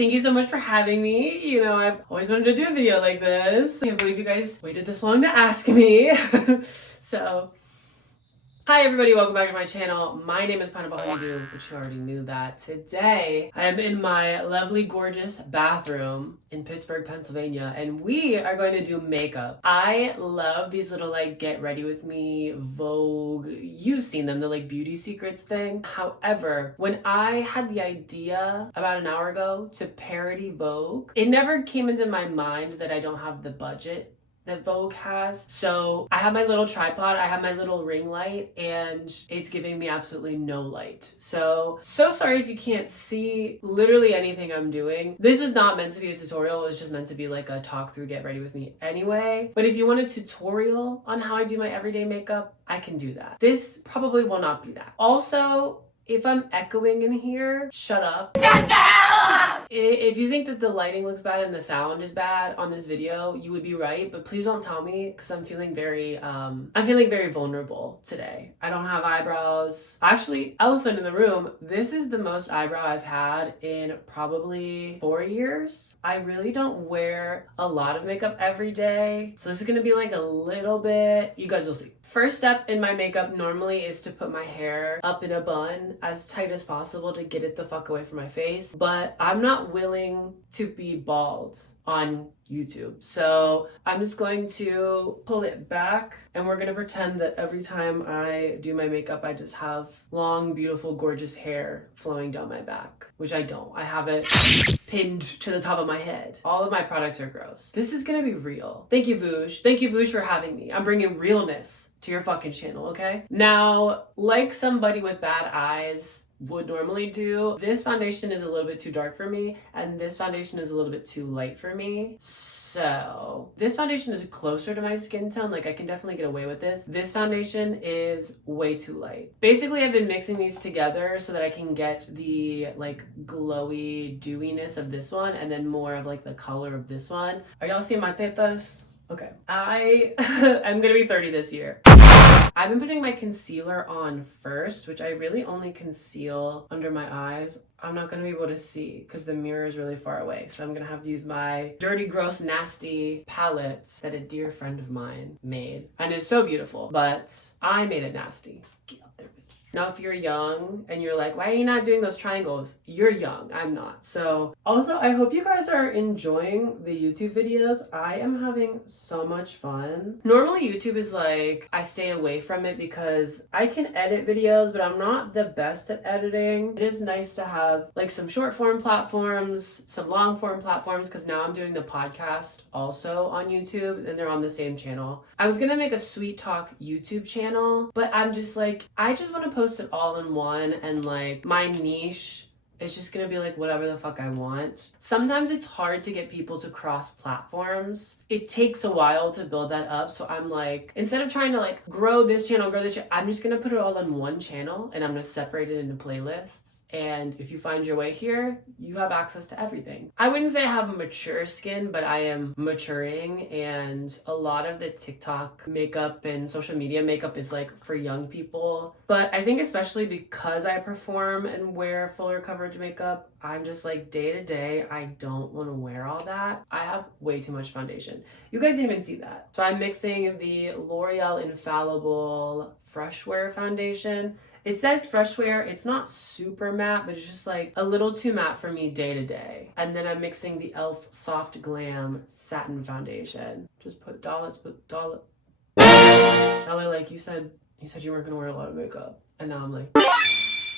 Thank you so much for having me. You know, I've always wanted to do a video like this. I can't believe you guys waited this long to ask me. So, hi everybody, welcome back to my channel. My name is Pineapple Honeydew, but you already knew that. Today, I am in my lovely, gorgeous bathroom in Pittsburgh, Pennsylvania, and we are going to do makeup. I love these little like get ready with me Vogue, you've seen them, the like beauty secrets thing. However, when I had the idea about an hour ago to parody Vogue, it never came into my mind that I don't have the budget that Vogue has. So I have my little tripod, I have my little ring light, and it's giving me absolutely no light. So sorry if you can't see literally anything I'm doing. This was not meant to be a tutorial, it was just meant to be like a talk through, get ready with me anyway. But if you want a tutorial on how I do my everyday makeup, I can do that. This probably will not be that. Also, if I'm echoing in here, shut up. If you think that the lighting looks bad and the sound is bad on this video, you would be right, but please don't tell me because I'm feeling very vulnerable today. I don't have eyebrows. Actually, elephant in the room, this is the most eyebrow I've had in probably 4 years. I really don't wear a lot of makeup every day, so this is gonna be like a little bit, you guys will see. First step in my makeup normally is to put my hair up in a bun as tight as possible to get it the fuck away from my face, but I'm not willing to be bald on YouTube. So I'm just going to pull it back and we're gonna pretend that every time I do my makeup, I just have long, beautiful, gorgeous hair flowing down my back, which I don't. I have it pinned to the top of my head. All of my products are gross. This is gonna be real. Thank you, Vooj. Thank you, Vooj, for having me. I'm bringing realness to your fucking channel, okay? Now, like somebody with bad eyes would normally do, this foundation is a little bit too dark for me, and this foundation is a little bit too light for me. So this foundation is closer to my skin tone, like I can definitely get away with this. This foundation is way too light. Basically, I've been mixing these together so that I can get the like glowy dewiness of this one and then more of like the color of this one. Are y'all seeing my tetas? Okay, I'm gonna be 30 this year. I've been putting my concealer on first, which I really only conceal under my eyes. I'm not gonna be able to see because the mirror is really far away. So I'm gonna have to use my dirty, gross, nasty palette that a dear friend of mine made. And it's so beautiful, but I made it nasty. Get up there, bitch. Now, if you're young and you're like, why are you not doing those triangles? You're young, I'm not. So also, I hope you guys are enjoying the YouTube videos. I am having so much fun. Normally YouTube is like, I stay away from it because I can edit videos, but I'm not the best at editing. It is nice to have like some short form platforms, some long form platforms, because now I'm doing the podcast also on YouTube and they're on the same channel. I was gonna make a Sweet Talk YouTube channel, but I'm just like, I just want to post it all in one, and like my niche is just gonna be like whatever the fuck I want. Sometimes it's hard to get people to cross platforms. It takes a while to build that up. So I'm like, instead of trying to like grow this channel, I'm just gonna put it all on one channel and I'm gonna separate it into playlists. And if you find your way here, you have access to everything. I wouldn't say I have a mature skin, but I am maturing, and a lot of the TikTok makeup and social media makeup is like for young people. But I think especially because I perform and wear fuller coverage makeup, I'm just like day to day, I don't want to wear all that. I have way too much foundation. You guys didn't even see that. So I'm mixing the L'Oreal Infallible Fresh Wear foundation. It says fresh wear, it's not super matte, but it's just like a little too matte for me day to day. And then I'm mixing the e.l.f. Soft Glam Satin Foundation. Just put dollars. Dollar, like you said you weren't gonna wear a lot of makeup. And now I'm like,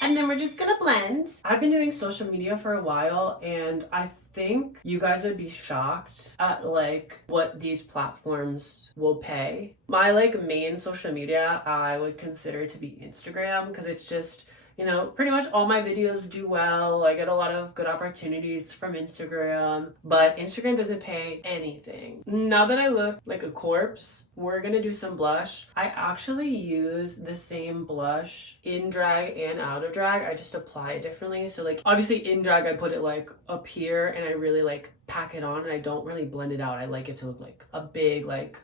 and then we're just gonna blend. I've been doing social media for a while, and I think you guys would be shocked at like what these platforms will pay. My like main social media I would consider to be Instagram, because it's just, you know, pretty much all my videos do well. I get a lot of good opportunities from Instagram, but Instagram doesn't pay anything. Now that I look like a corpse, we're gonna do some blush. I actually use the same blush in drag and out of drag. I just apply it differently. So like obviously in drag I put it like up here and I really like pack it on, and I don't really blend it out. I like it to look like a big like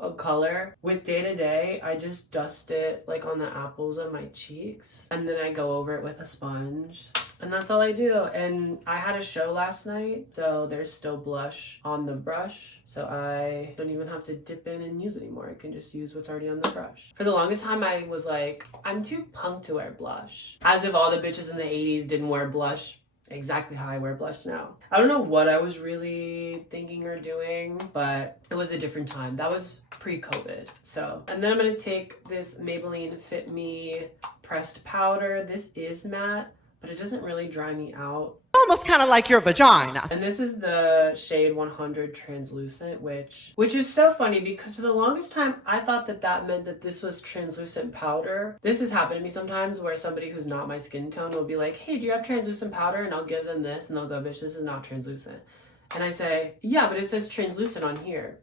of color. With day to day, I just dust it like on the apples of my cheeks, and then I go over it with a sponge. And that's all I do. And I had a show last night, so there's still blush on the brush. So I don't even have to dip in and use it anymore. I can just use what's already on the brush. For the longest time, I was like, I'm too punk to wear blush. As if all the bitches in the 80s didn't wear blush exactly how I wear blush now. I don't know what I was really thinking or doing, but it was a different time. That was pre-COVID. So, and then I'm gonna take this Maybelline Fit Me pressed powder. This is matte, but it doesn't really dry me out. Almost kind of like your vagina. And this is the shade 100 translucent, which is so funny because for the longest time I thought that meant that this was translucent powder. This has happened to me sometimes where somebody who's not my skin tone will be like, hey, do you have translucent powder? And I'll give them this and they'll go, bitch, this is not translucent. And I say, yeah, but it says translucent on here.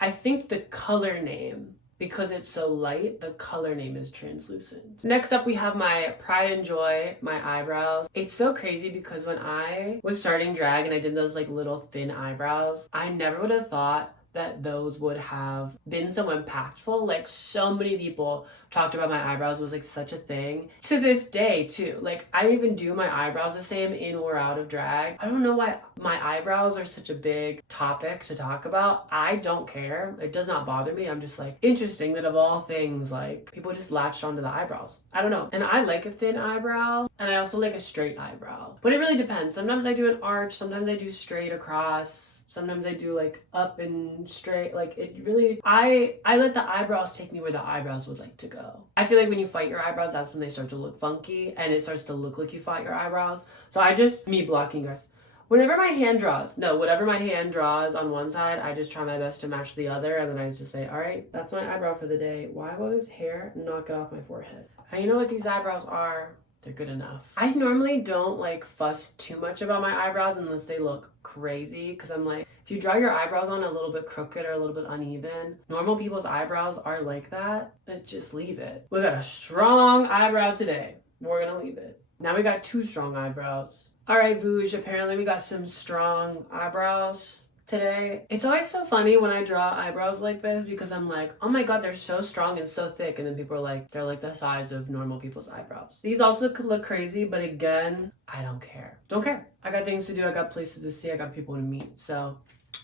I think the color name, because it's so light, the color name is translucent. Next up, we have my Pride and Joy, my eyebrows. It's so crazy because when I was starting drag and I did those like little thin eyebrows, I never would have thought that those would have been so impactful. Like so many people talked about my eyebrows was like such a thing. To this day too, like I don't even do my eyebrows the same in or out of drag. I don't know why my eyebrows are such a big topic to talk about. I don't care. It does not bother me. I'm just like, interesting that of all things, like people just latched onto the eyebrows. I don't know. And I like a thin eyebrow and I also like a straight eyebrow, but it really depends. Sometimes I do an arch, sometimes I do straight across. Sometimes I do like up and straight. Like it really, I let the eyebrows take me where the eyebrows would like to go. I feel like when you fight your eyebrows, that's when they start to look funky and it starts to look like you fought your eyebrows. So me blocking guys. Whatever my hand draws on one side, I just try my best to match the other. And then I just say, all right, that's my eyebrow for the day. Why will this hair not get off my forehead? And you know what these eyebrows are? They're good enough. I normally don't like fuss too much about my eyebrows unless they look crazy, because I'm like, if you draw your eyebrows on a little bit crooked or a little bit uneven, normal people's eyebrows are like that, but just leave it. We got a strong eyebrow today. We're gonna leave it. Now we got 2 strong eyebrows. All right, Vooj, apparently we got some strong eyebrows today. It's always so funny when I draw eyebrows like this because I'm like, oh my god, they're so strong and so thick, and then people are like, they're like the size of normal people's eyebrows. These also could look crazy, but again, I don't care. Don't care. I got things to do, I got places to see, I got people to meet. So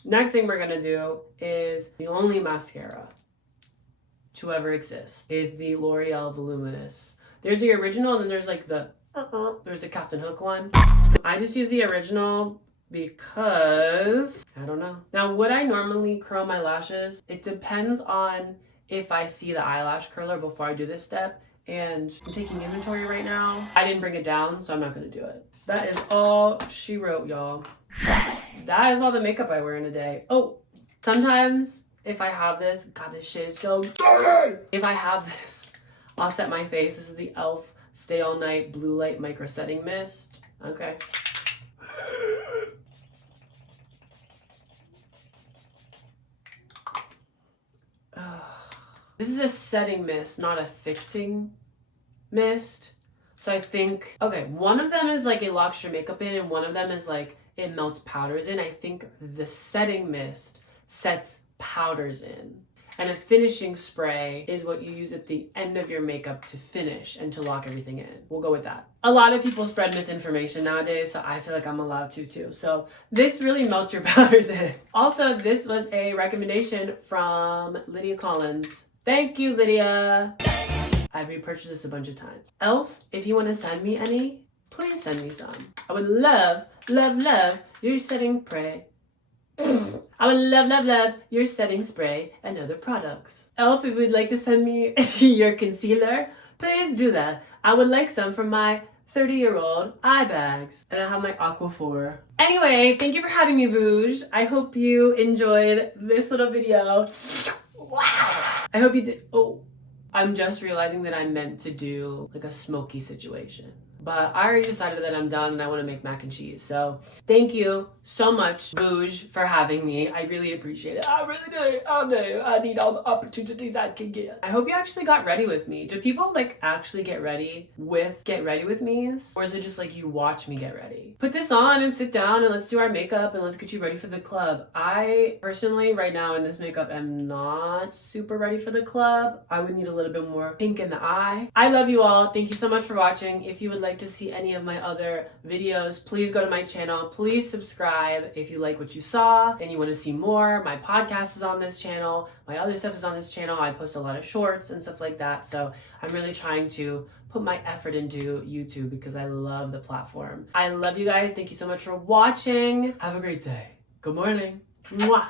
next thing we're gonna do is the only mascara to ever exist is the L'Oreal Voluminous. There's the original and then there's like there's the Captain Hook one. I just use the original because I don't know. Now, would I normally curl my lashes? It depends on if I see the eyelash curler before I do this step, and I'm taking inventory right now. I didn't bring it down, so I'm not gonna do it. That is all she wrote, y'all. That is all the makeup I wear in a day. Oh, sometimes if I have this, god, this shit is so dirty. If I have this, I'll set my face. This is the e.l.f. Stay All Night Blue Light Micro Setting Mist. Okay. This is a setting mist, not a fixing mist. So I think, okay, one of them is like it locks your makeup in and one of them is like it melts powders in. I think the setting mist sets powders in. And a finishing spray is what you use at the end of your makeup to finish and to lock everything in. We'll go with that. A lot of people spread misinformation nowadays, so I feel like I'm allowed to too. So this really melts your powders in. Also, this was a recommendation from Lydia Collins. Thank you, Lydia. I've repurchased this a bunch of times. e.l.f., if you want to send me any, please send me some. I would love, love, love your setting spray. I would love, love, love your setting spray and other products. e.l.f., if you would like to send me your concealer, please do that. I would like some from my 30-year-old eye bags. And I have my Aquaphor. Anyway, thank you for having me, Vooj. I hope you enjoyed this little video. Wow. I hope you did. Oh, I'm just realizing that I meant to do like a smoky situation. But I already decided that I'm done and I want to make mac and cheese. So thank you so much, Vooj, for having me. I really appreciate it. I really do. I do. I need all the opportunities I can get. I hope you actually got ready with me. Do people like actually get ready with me's? Or is it just like you watch me get ready? Put this on and sit down and let's do our makeup and let's get you ready for the club. I personally, right now in this makeup, am not super ready for the club. I would need a little bit more pink in the eye. I love you all. Thank you so much for watching. If you would like like to see any of my other videos, please go to my channel. Please subscribe if you like what you saw and you want to see more. My podcast is on this channel. My other stuff is on this channel. I post a lot of shorts and stuff like that. So I'm really trying to put my effort into YouTube because I love the platform. I love you guys. Thank you so much for watching. Have a great day. Good morning. Mwah.